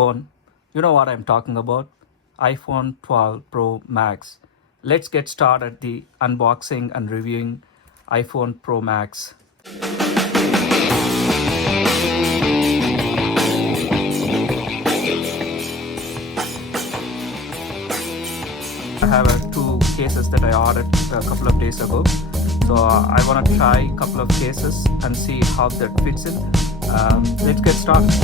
phone. You know what I'm talking about? iPhone 12 Pro Max. Let's get started the unboxing and reviewing iPhone Pro Max. I have two cases that I ordered a couple of days ago. So I want to try a couple of cases and see how that fits in. Let's get started.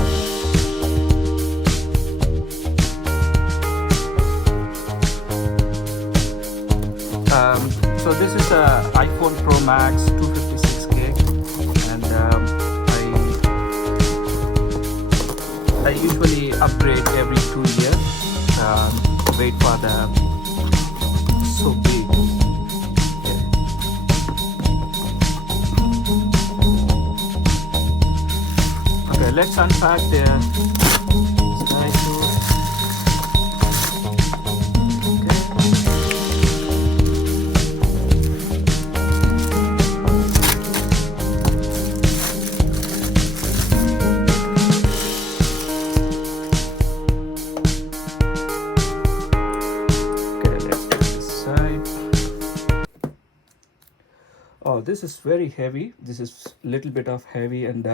So this is a iPhone Pro Max 256K, and I usually upgrade every 2 years. Wait for the so big. Okay, let's unpack the Oh, this is very heavy. This is little bit of heavy, and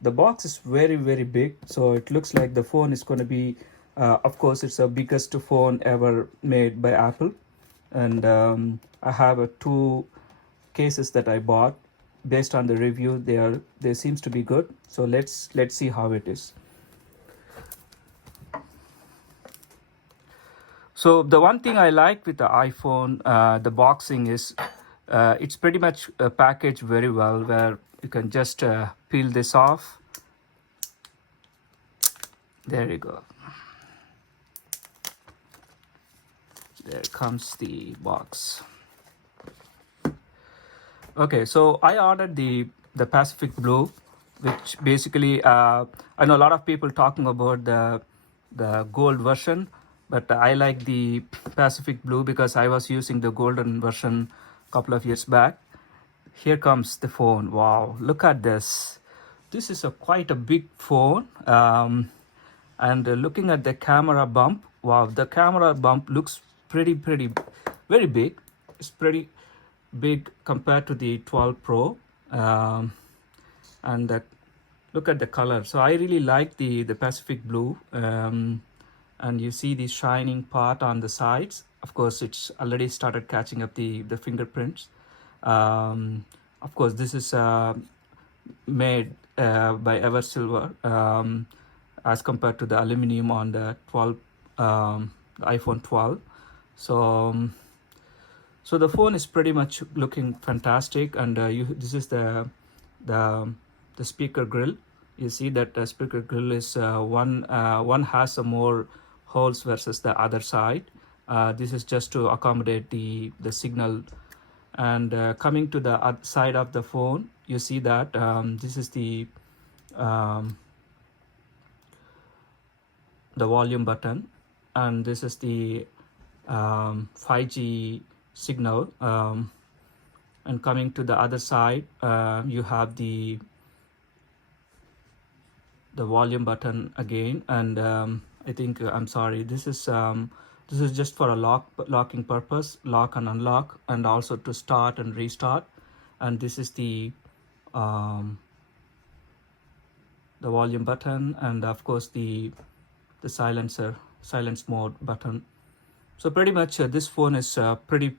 the box is very big. So it looks like the phone is going to be, of course, it's the biggest phone ever made by Apple. And I have two cases that I bought. Based on the review, they seems to be good. So let's see how it is. So the one thing I like with the iPhone, the boxing is it's pretty much packaged very well, where you can just peel this off. There you go. There comes the box. Okay, so I ordered the Pacific Blue, which basically I know a lot of people talking about the gold version, but I like the Pacific Blue because I was using the golden version a couple of years back. Here comes the phone. Wow, look at this. This is quite a big phone. And looking at the camera bump, wow, the camera bump looks very big. It's pretty big compared to the 12 Pro. And look at the color. So I really like the Pacific Blue. And you see the shining part on the sides. Of course, it's already started catching up the fingerprints. Of course, this is made by Ever Silver, as compared to the aluminum on the 12, the iPhone 12. So the phone is pretty much looking fantastic, and this is the speaker grill. You see that the speaker grill is one has some more holes versus the other side. This is just to accommodate the signal. And coming to the other side of the phone, you see that this is the volume button, and this is the 5G signal. And coming to the other side, you have the volume button again, and I think I'm sorry, this is just for a locking purpose, lock and unlock, and also to start and restart. And this is the volume button, and of course the silence mode button. So pretty much this phone is a pretty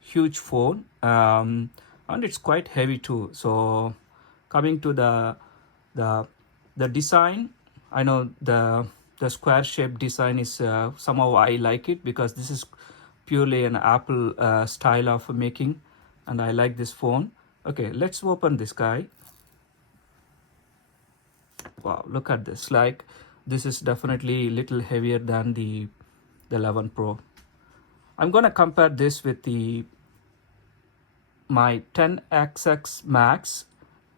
huge phone, and it's quite heavy too. So coming to the design, I know the square shaped design is somehow I like it, because this is purely an Apple style of making, and I like this phone. Okay, let's open this guy. Wow, look at this. Like, this is definitely a little heavier than the 11 Pro. I'm gonna compare this with my 10XX Max.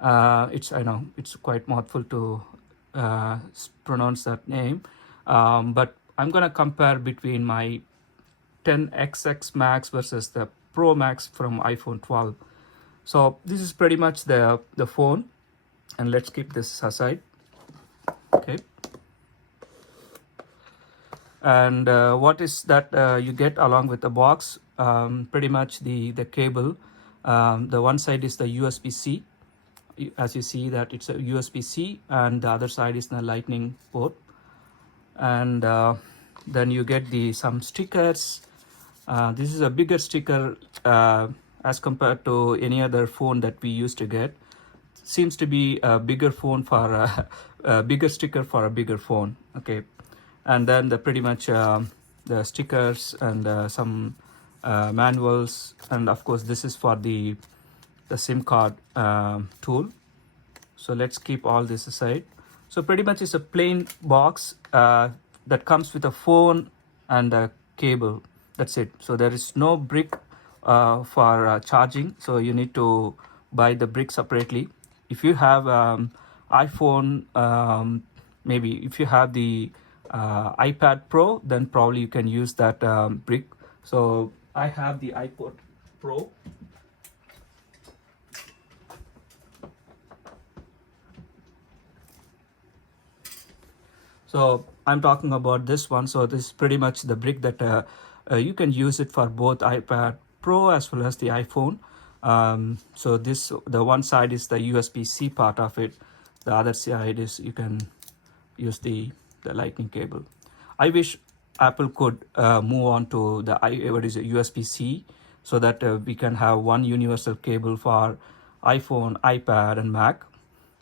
I know it's quite mouthful to pronounce that name, but I'm gonna compare between my 10XX Max versus the Pro Max from iPhone 12. So this is pretty much the phone, and let's keep this aside. Okay, And what is that you get along with the box? Pretty much the cable. The one side is the USB-C. As you see that it's a USB-C, and the other side is the lightning port. And then you get the some stickers. This is a bigger sticker as compared to any other phone that we used to get. Seems to be a bigger phone for a bigger sticker for a bigger phone. Okay, and then the pretty much the stickers and some manuals, and of course this is for the SIM card tool. So let's keep all this aside. So pretty much it's a plain box that comes with a phone and a cable. That's it. So there is no brick for charging. So you need to buy the brick separately. If you have iPhone, maybe if you have the iPad Pro, then probably you can use that brick. So I have the iPod Pro. So I'm talking about this one. So this is pretty much the brick that you can use it for both iPad Pro as well as the iPhone. So this, the one side is the USB-C part of it. The other side is you can use the lightning cable. I wish Apple could move on to the what is it, USB-C, so that we can have one universal cable for iPhone, iPad, and Mac.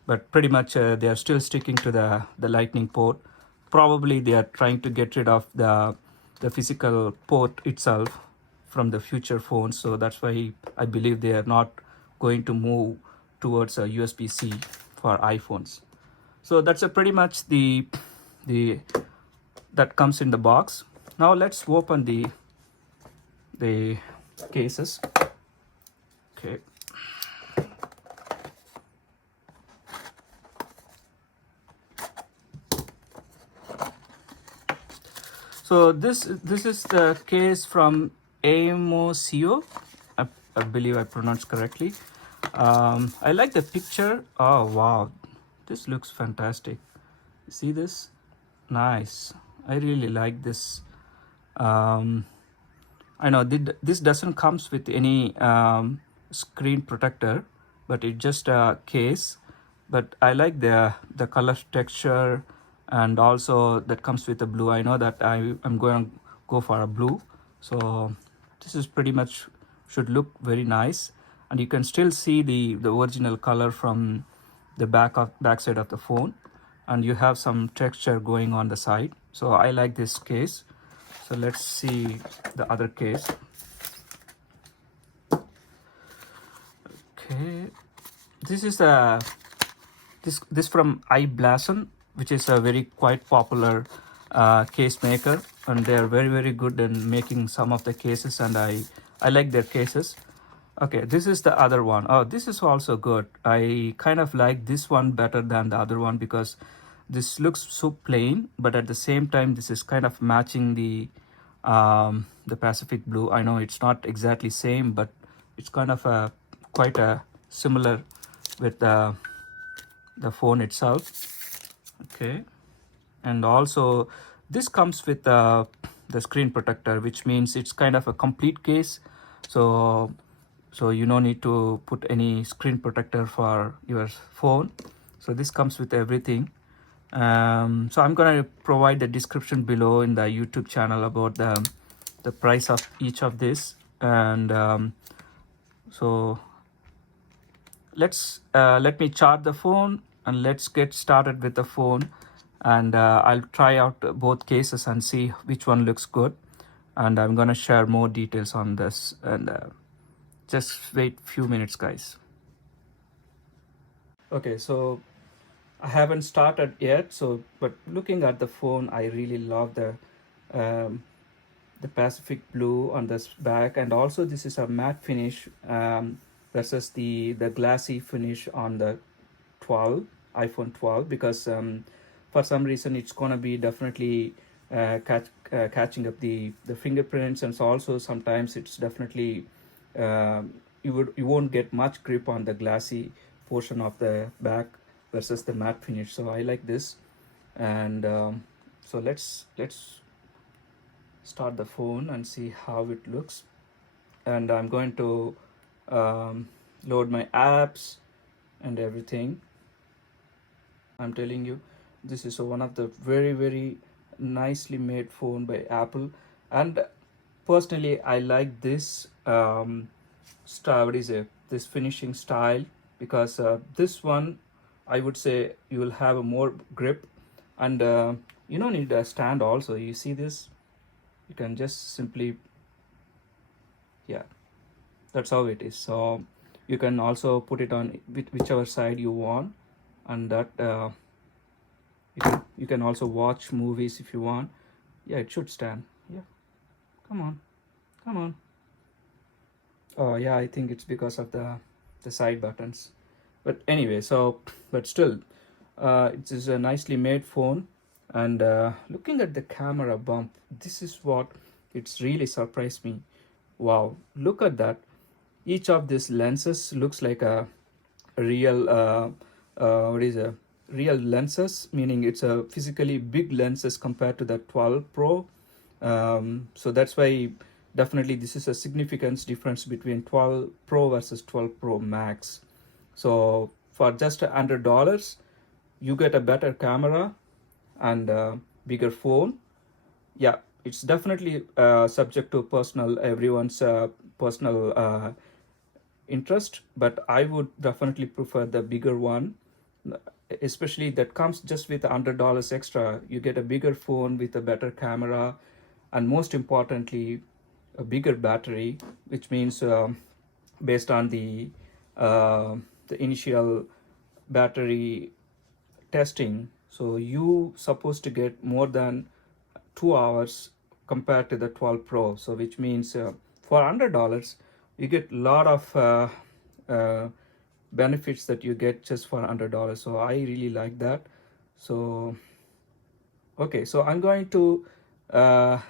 But pretty much they are still sticking to the lightning port. Probably they are trying to get rid of the physical port itself from the future phones. So that's why I believe they are not going to move towards a USB-C for iPhones. So that's a pretty much the that comes in the box. Now let's open the cases. Okay. So this is the case from AMOCO. I believe I pronounced correctly. I like the picture. Oh wow, this looks fantastic. See this? Nice. I really like this. I know this doesn't comes with any screen protector, but it's just a case. But I like the color texture, and also that comes with the blue. I know that I'm going to go for a blue. So this is pretty much should look very nice, and you can still see the original color from the back side of the phone, and you have some texture going on the side. So I like this case. So let's see the other case. Okay, this is this from iBlason, which is a very quite popular case maker, and they are very good in making some of the cases, and I like their cases. Okay, this is the other one. Oh, this is also good. I kind of like this one better than the other one because this looks so plain, but at the same time this is kind of matching the Pacific blue. I know it's not exactly same, but it's kind of a quite a similar with the phone itself. Okay, and also this comes with the screen protector, which means it's kind of a complete case. So you don't need to put any screen protector for your phone. So this comes with everything. So I'm going to provide the description below in the YouTube channel about the price of each of this. And so let me charge the phone, and let's get started with the phone. And I'll try out both cases and see which one looks good. And I'm going to share more details on this. And just wait few minutes, guys. Okay, so I haven't started yet. So, but looking at the phone, I really love um, the Pacific blue on this back, and also this is a matte finish versus the glassy finish on the 12 iPhone 12, because for some reason it's gonna be definitely catching up the fingerprints, and so also sometimes it's definitely you won't get much grip on the glassy portion of the back versus the matte finish. So I like this, and so let's start the phone and see how it looks. And I'm going to load my apps and everything. I'm telling you, this is one of the very, very nicely made phone by Apple. And personally, I like this style. What is it? This finishing style, because this one, I would say, you will have a more grip, and you don't need a stand. Also, you see this, you can just simply, yeah, that's how it is. So you can also put it on whichever side you want, and that you can also watch movies if you want. Yeah, it should stand. Yeah, come on, come on. Oh yeah, I think it's because of the side buttons. But anyway, so but still, it is a nicely made phone. And looking at the camera bump, this is what it's really surprised me. Wow, look at that. Each of these lenses looks like a real what is a real lenses, meaning it's a physically big lenses compared to the 12 Pro. So that's why definitely this is a significant difference between 12 Pro versus 12 Pro Max. So for just $100, you get a better camera and a bigger phone. Yeah, it's definitely subject to personal everyone's personal interest, but I would definitely prefer the bigger one, especially that comes just with $100 extra. You get a bigger phone with a better camera, and most importantly, a bigger battery, which means based on the initial battery testing, so you supposed to get more than 2 hours compared to the 12 Pro. So which means for $100 you get a lot of uh, benefits that you get just for $100. So I really like that. So okay, so I'm going to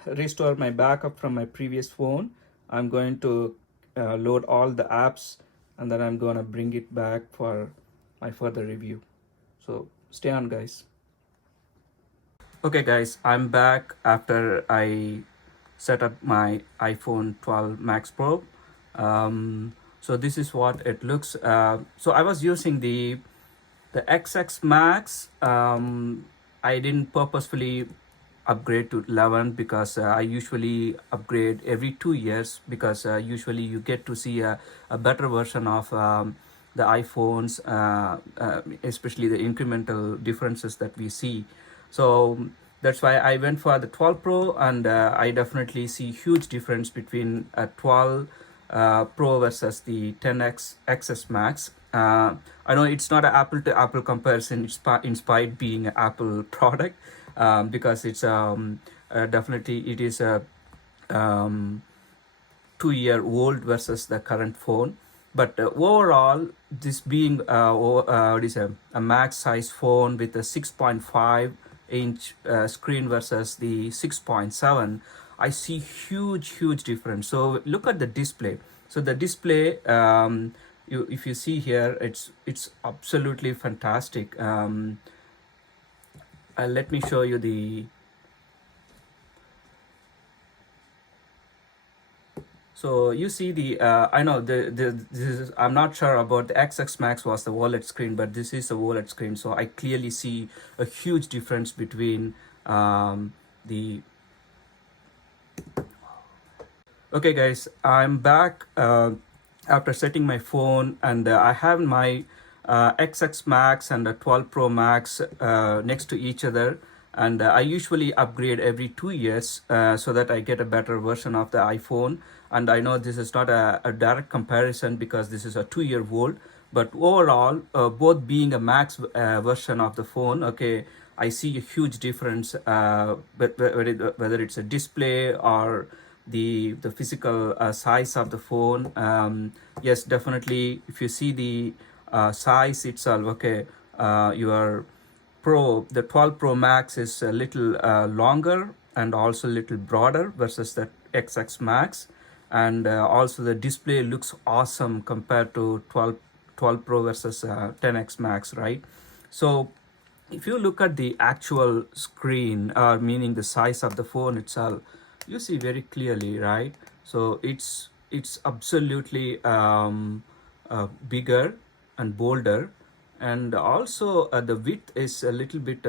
restore my backup from my previous phone. I'm going to load all the apps, and then I'm going to bring it back for my further review. So stay on, guys. Okay, guys, I'm back after I set up my iPhone 12 Max Pro. So this is what it looks. So I was using the XX Max. I didn't purposefully upgrade to 11 because I usually upgrade every 2 years, because usually you get to see a better version of the iPhones, especially the incremental differences that we see. So that's why I went for the 12 Pro, and I definitely see huge difference between a 12 Pro versus the 10X XS Max. I know it's not an apple to apple comparison, in spite being an Apple product, because it's definitely it is a um, 2 year old versus the current phone. But overall, this being what is a max size phone with a 6.5-inch screen versus the 6.7, I see huge difference. So look at the display. So the display, if you see here, it's absolutely fantastic. Let me show you the. So you see I know this is, I'm not sure about the XX Max was the OLED screen, but this is a OLED screen. So I clearly see a huge difference between the. Okay, guys, I'm back after setting my phone, and I have my XX Max and the 12 Pro Max next to each other. And I usually upgrade every 2 years so that I get a better version of the iPhone. And I know this is not a direct comparison because this is a 2 year old, but overall, both being a max version of the phone, okay, I see a huge difference, whether it's a display or the physical size of the phone. Yes, definitely. If you see the size itself, okay, your the 12 Pro Max is a little longer and also a little broader versus the XX Max, and also the display looks awesome compared to 12 Pro versus 10X Max, right? So if you look at the actual screen, meaning the size of the phone itself, you see very clearly, right? So it's absolutely bigger and bolder, and also the width is a little bit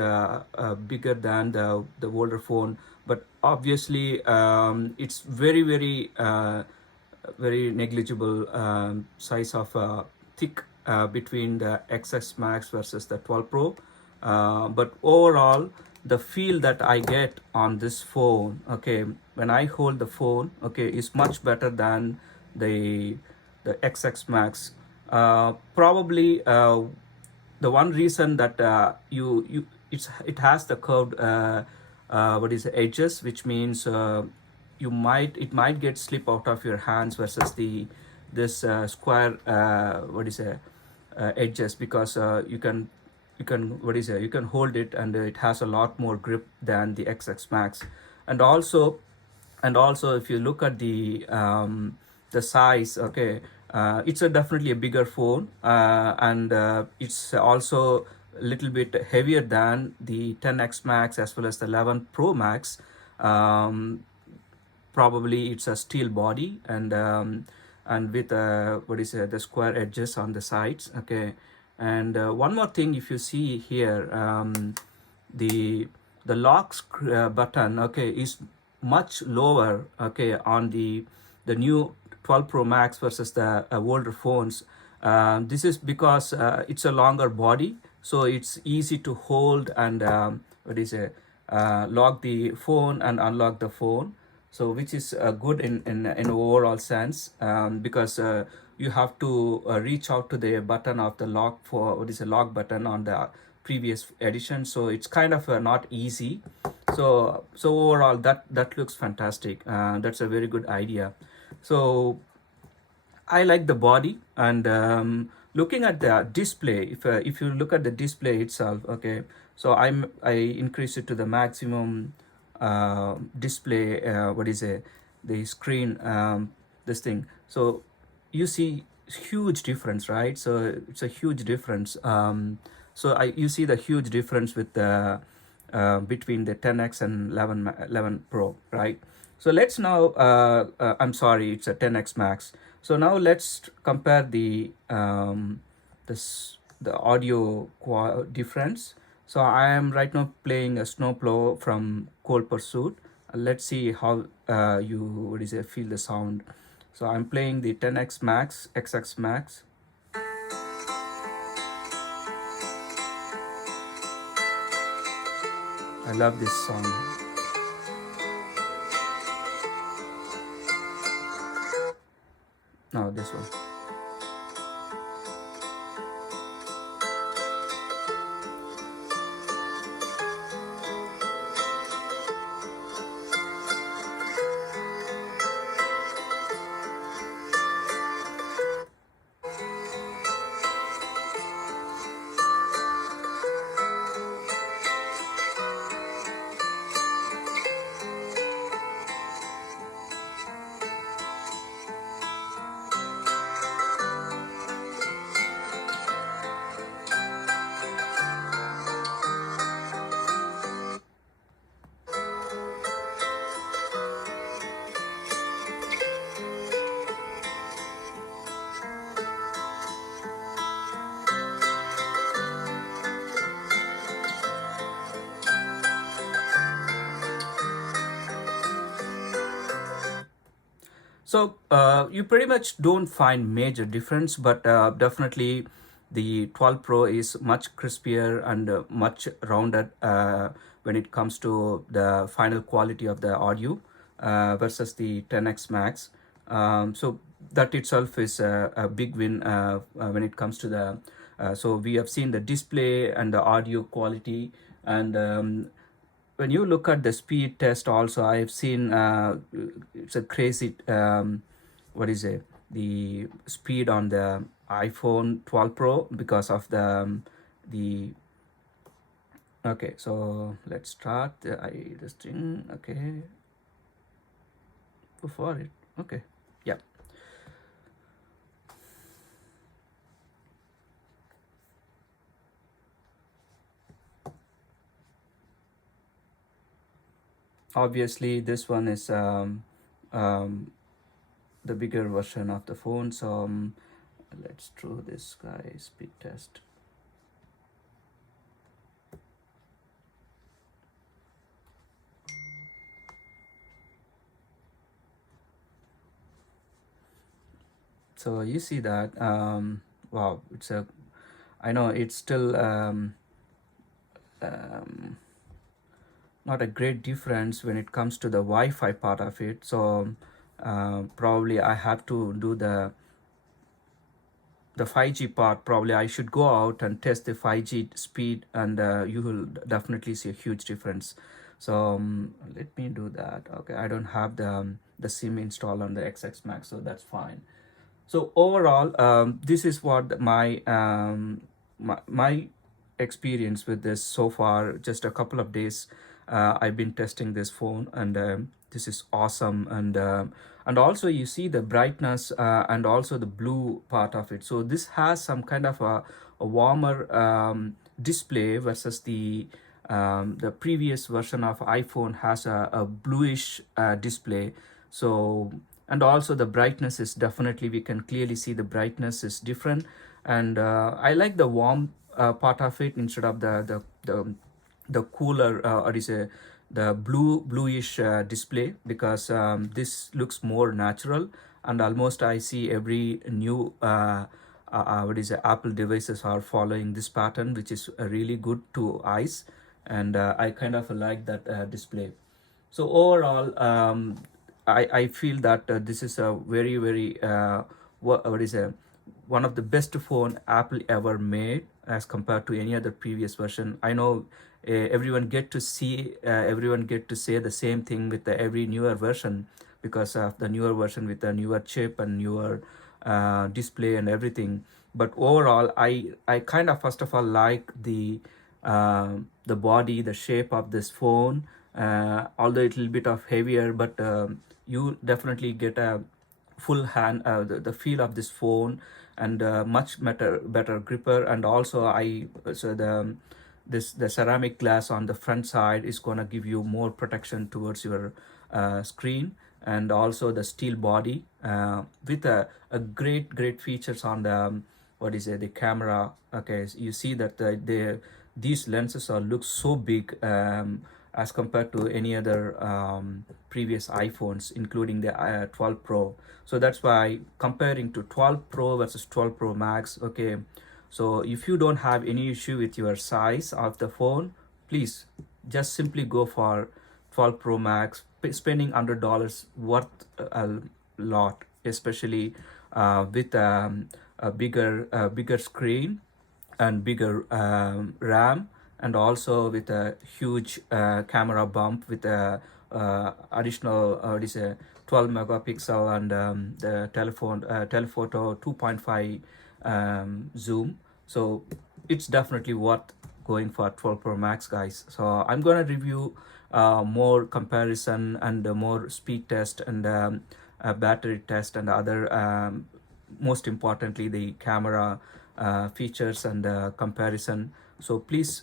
bigger than the older phone, but obviously it's very negligible size of thick between the XS Max versus the 12 Pro. But overall, the feel that I get on this phone, okay, when I hold the phone, okay, is much better than the XX Max. Probably the one reason that it has the curved what is it, edges, which means it might get slip out of your hands versus the this square what is it, edges, because you can what is it, you can hold it, and it has a lot more grip than the XX Max. And also if you look at the size, okay, it's a definitely a bigger phone, and it's also a little bit heavier than the 10x Max as well as the 11 Pro Max. Probably it's a steel body, and with what is it, the square edges on the sides, okay. And one more thing, if you see here, the lock button, okay, is much lower, okay, on the new 12 Pro Max versus the older phones. This is because it's a longer body, so it's easy to hold and what is it, lock the phone and unlock the phone. So which is good in overall sense, because you have to reach out to the button of the lock, for what is a lock button on the previous edition, so it's kind of not easy. So overall, that looks fantastic. That's a very good idea. So I like the body, and looking at the display. If you look at the display itself, okay. So I increase it to the maximum display. What is it? The screen. This thing. So you see huge difference, right? So it's a huge difference. So you see the huge difference with the between the 10x and 11 Pro, right? So let's now, I'm sorry, it's a 10x Max. So now let's compare the audio difference. So I am right now playing a Snowplow from Cold Pursuit. Let's see how you, what is it, feel the sound. So I'm playing the 10x Max, XX Max. I love this song. No, this one. So you pretty much don't find major difference, but definitely the 12 Pro is much crispier and much rounded when it comes to the final quality of the audio versus the 10x Max. So that itself is a big win when it comes to the. So we have seen the display and the audio quality, and when you look at the speed test also, I've seen it's a crazy what is it, the speed on the iPhone 12 Pro because of the okay. So let's start this thing, okay, before it, okay, yeah. Obviously this one is um, the bigger version of the phone. So let's throw this guy speed test. So you see that, wow, it's a, I know it's still um, not a great difference when it comes to the Wi-Fi part of it. So probably I have to do the 5G part. Probably I should go out and test the 5G speed, and you will definitely see a huge difference. So let me do that. Okay, I don't have the SIM installed on the XX Max, so that's fine. So overall, this is what my experience with this so far. Just a couple of days, I've been testing this phone, and this is awesome. And also you see the brightness and also the blue part of it. So this has some kind of a warmer display versus the previous version of iPhone has a bluish display. So, and also the brightness is definitely, we can clearly see the brightness is different. And I like the warm part of it instead of the cooler, or is a the bluish display, because this looks more natural. And almost I see every new what is it, Apple devices are following this pattern, which is really good to eyes. And I kind of like that display. So overall, I feel that this is a very very what is a one of the best phone Apple ever made as compared to any other previous version. I know everyone get to say the same thing with every newer version, because of the newer version with the newer chip and newer display and everything. But overall, I kind of first of all like the body, the shape of this phone. Although it's a little bit of heavier, but you definitely get a full hand, the feel of this phone, and much better gripper. And also the ceramic glass on the front side is going to give you more protection towards your screen. And also the steel body with a great features on the what is it, the camera. Okay, so you see that these lenses are look so big as compared to any other previous iPhones, including the 12 Pro. So that's why comparing to 12 Pro versus 12 Pro Max. Okay, so if you don't have any issue with your size of the phone, please just simply go for 12 Pro Max. Spending $100 worth a lot, especially with a bigger screen and bigger RAM, and also with a huge camera bump with a additional what is a 12 megapixel, and the telephoto 2.5 zoom. So it's definitely worth going for 12 Pro Max, guys. So I'm gonna review more comparison and more speed test and battery test and other most importantly the camera features and comparison. So please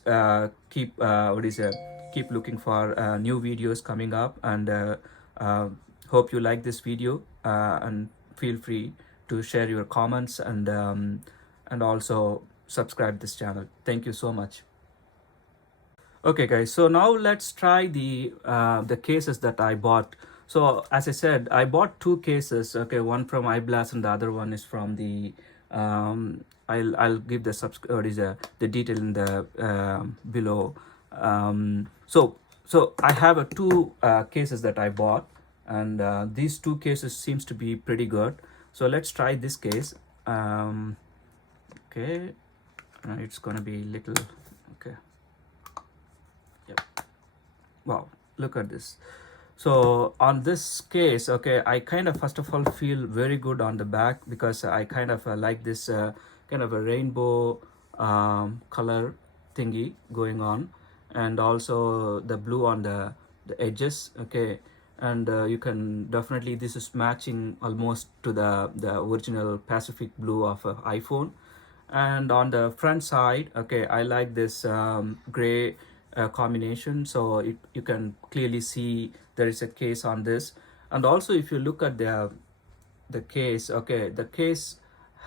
keep looking for new videos coming up. And uh, hope you like this video, and feel free to share your comments, and also subscribe this channel. Thank you so much. Okay, guys. So now let's try the cases that I bought. So as I said, I bought two cases. Okay, one from iBlast and the other one is from the. I'll give the detail in the below. So I have two cases that I bought, and these two cases seems to be pretty good. So let's try this case. Okay, it's gonna be little. Okay. Yep. Wow, look at this. So on this case, okay, I kind of first of all feel very good on the back, because I kind of like this kind of a rainbow color thingy going on, and also the blue on the edges. Okay, and you can definitely, this is matching almost to the original Pacific blue of iPhone. And on the front side, okay, I like this gray combination. So you can clearly see there is a case on this. And also if you look at the case, okay, the case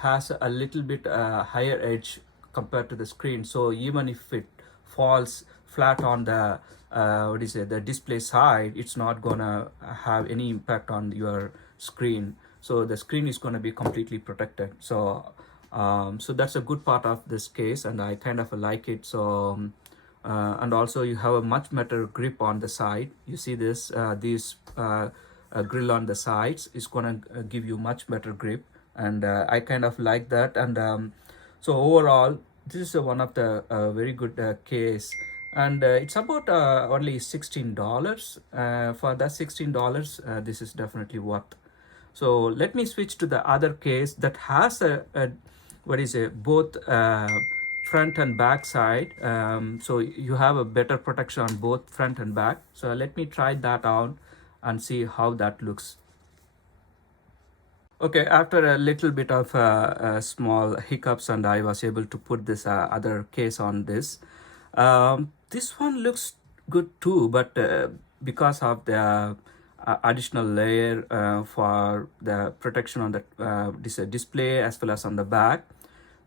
has a little bit higher edge compared to the screen, so even if it falls flat on the what is it, the display side, it's not gonna have any impact on your screen. So the screen is going to be completely protected. So so that's a good part of this case, and I kind of like it. So and also you have a much better grip on the side. You see this grill on the sides is going to give you much better grip, and I kind of like that. And so overall this is one of the very good case, and it's about only $16. For that $16, this is definitely worth. So let me switch to the other case that has a what is it, both front and back side. So you have a better protection on both front and back. So let me try that out and see how that looks. Okay, after a little bit of small hiccups, and I was able to put this other case on this. This one looks good too, but because of the additional layer for the protection on the display as well as on the back,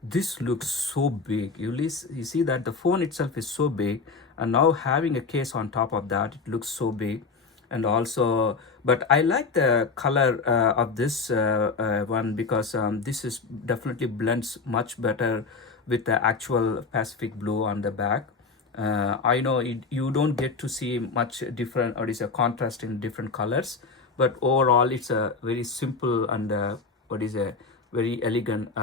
this looks so big. You see that the phone itself is so big, and now having a case on top of that, it looks so big. And also, but I like the color of this one, because this is definitely blends much better with the actual Pacific blue on the back. I know you don't get to see much different, or is a contrast in different colors, but overall it's a very simple and what is a very elegant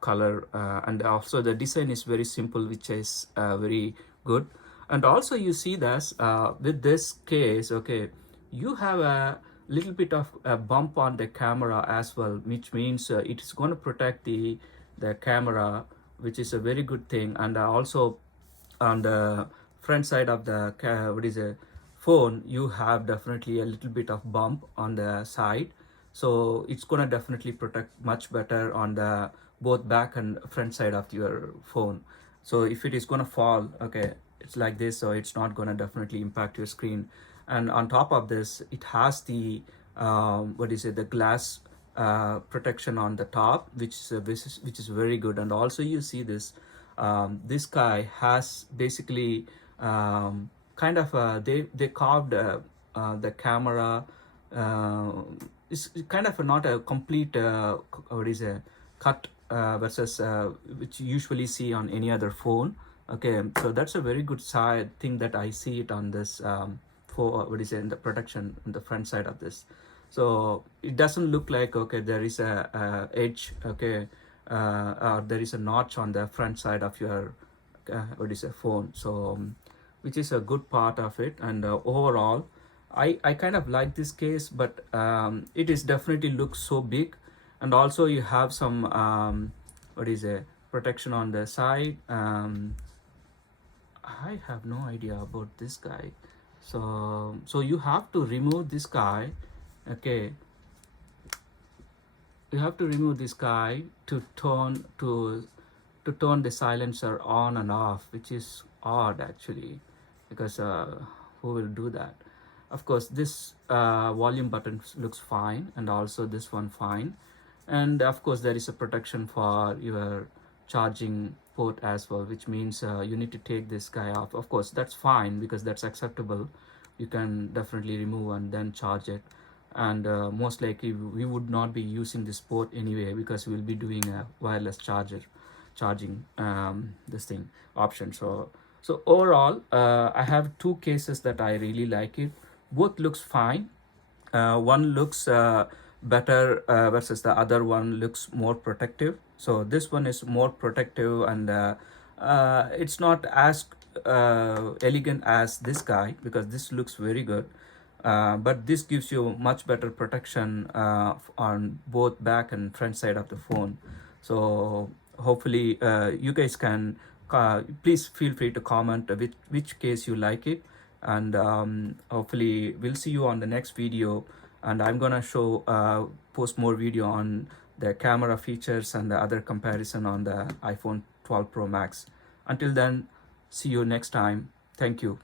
color, and also the design is very simple, which is very good. And also you see this with this case, okay, you have a little bit of a bump on the camera as well, which means it is going to protect the camera, which is a very good thing. And also on the front side of the what is a phone, you have definitely a little bit of bump on the side, so it's gonna definitely protect much better on the both back and front side of your phone. So if it is gonna fall, okay, it's like this, so it's not gonna definitely impact your screen. And on top of this, it has the what is it, the glass protection on the top, which is very good. And also you see this guy has basically kind of they carved the camera. It's kind of not a complete what is a cut versus which you usually see on any other phone. Okay, so that's a very good side thing that I see it on this for what is it, in the protection on the front side of this. So it doesn't look like, okay, there is a edge, okay, there is a notch on the front side of your what is a phone. So which is a good part of it. And overall I kind of like this case, but it is definitely looks so big. And also you have some what is a protection on the side. I have no idea about this guy. So you have to remove this guy, okay, you have to remove this guy to turn the silencer on and off, which is odd actually, because who will do that? Of course this volume button looks fine, and also this one fine. And of course there is a protection for your charging port as well, which means you need to take this guy off. Of course that's fine, because that's acceptable. You can definitely remove and then charge it. And most likely we would not be using this port anyway, because we'll be doing a wireless charging this thing option. So overall I have two cases that I really like it. Both looks fine. One looks better versus the other one looks more protective. So this one is more protective, and it's not as elegant as this guy, because this looks very good. But this gives you much better protection on both back and front side of the phone. So hopefully you guys can please feel free to comment which case you like it. And hopefully we'll see you on the next video, and I'm gonna show post more video on the camera features and the other comparison on the iPhone 12 Pro Max. Until then, see you next time. Thank you.